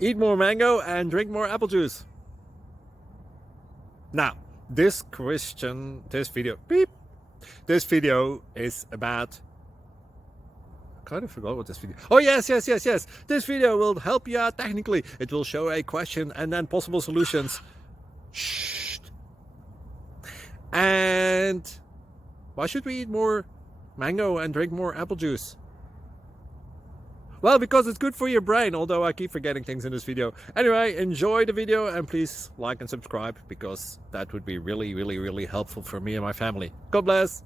Eat more mango and drink more apple juice. Now, this video is about, I kind of forgot what this video. Oh, yes. This video will help you out technically. It will show a question and then possible solutions. Shh. And why should we eat more mango and drink more apple juice? Well, because it's good for your brain, although I keep forgetting things in this video. Anyway, enjoy the video and please like and subscribe, because that would be really helpful for me and my family. God bless!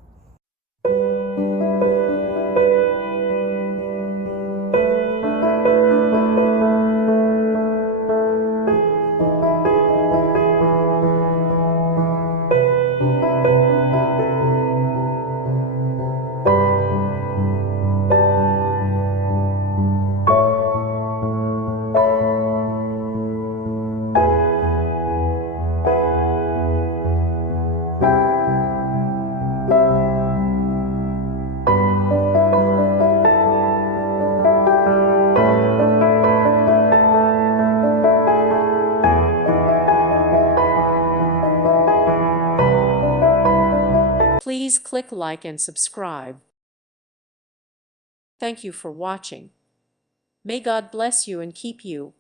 Please click like and subscribe. Thank you for watching. May God bless you and keep you.